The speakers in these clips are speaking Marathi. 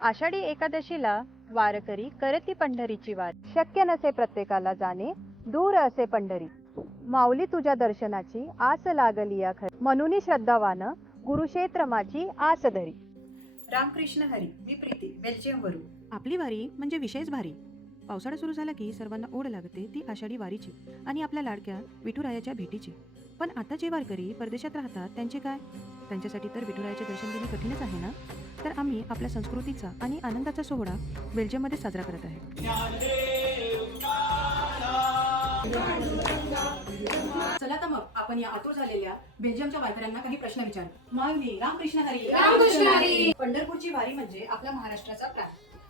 आषाढी एकादशीला वारकरी करती पंढरीची वारी. शक्य नसे प्रत्येकाला जाणे, दूर असे पंढरी. माऊली तुझ्या दर्शनाची आस लागली या खरी. म्हणून श्रद्धावान गुरुक्षेत्र माझी आस धरी. रामकृष्ण हरी. मी प्रीती, बेल्जियमवरून. आपली वारी म्हणजे विशेष भारी. पावसाळा सुरू झाला की सर्वांना ओढ लागते ती आषाढी वारीची आणि आपल्या लाडक्या विठुरायाच्या भेटीची. पण आता जे वारकरी परदेशात राहतात त्यांचे काय? त्यांच्यासाठी तर विठुरायाचे दर्शन घेणे कठीणच आहे ना. तर आम्ही आपल्या संस्कृतीचा आणि आनंदाचा सोहळा बेल्जियममध्ये साजरा करत आहे. चला तर मग आपण या आतुर झालेल्या बेल्जियमच्या वारकऱ्यांना काही प्रश्न विचारू. माऊली रामकृष्ण हरी. रामकृष्ण हरी. पंढरपूरची वारी म्हणजे आपल्या महाराष्ट्राचा प्राण.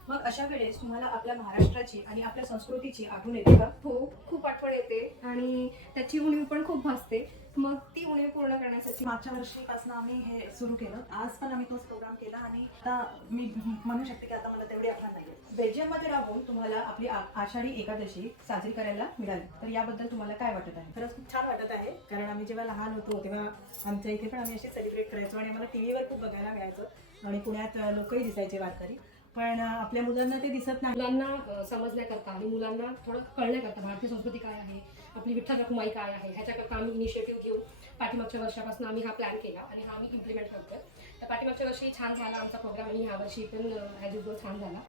मग अशा वेळेस तुम्हाला आपल्या महाराष्ट्राची आणि आपल्या संस्कृतीची आठवण येते का? हो, खूप आठवण येते आणि त्याची उणीव पण खूप भासते. मग ती उणीव पूर्ण करण्यासाठी मागच्या वर्षीपासून आम्ही हे सुरू केलं. आज पण आम्ही तोच प्रोग्राम केला आणि आता मी म्हणू शकते की आता मला तेवढी आठवण नाही. बेल्जियममध्ये राहून तुम्हाला आपली आषाढी एकादशी साजरी करायला मिळाली, तर याबद्दल तुम्हाला काय वाटत आहे? खरंच खूप छान वाटत आहे, कारण आम्ही जेव्हा लहान होतो तेव्हा आमच्या इथे पण आम्ही असे सेलिब्रेट करायचो आणि आम्हाला टीव्हीवर खूप बघायला मिळायचं आणि पुण्यात लोकही दिसायचे वारकरी. पण आपल्या मुलांना ते दिसत नाही. मुलांना समजण्याकरता आणि मुलांना थोडं कळण्याकरता भारतीय संस्कृती काय आहे, आपली विठ्ठल रखुमाई काय आहे, ह्याच्याकरता आम्ही इनिशिएटिव्ह घेऊन पाठीमागच्या वर्षापासून आम्ही हा प्लॅन केला आणि हा आम्ही इम्प्लिमेंट करतोय. तर पाठीमागच्या वर्षी छान झाला आमचा प्रोग्राम आणि ह्या वर्षी पण ॲज युजल छान झाला.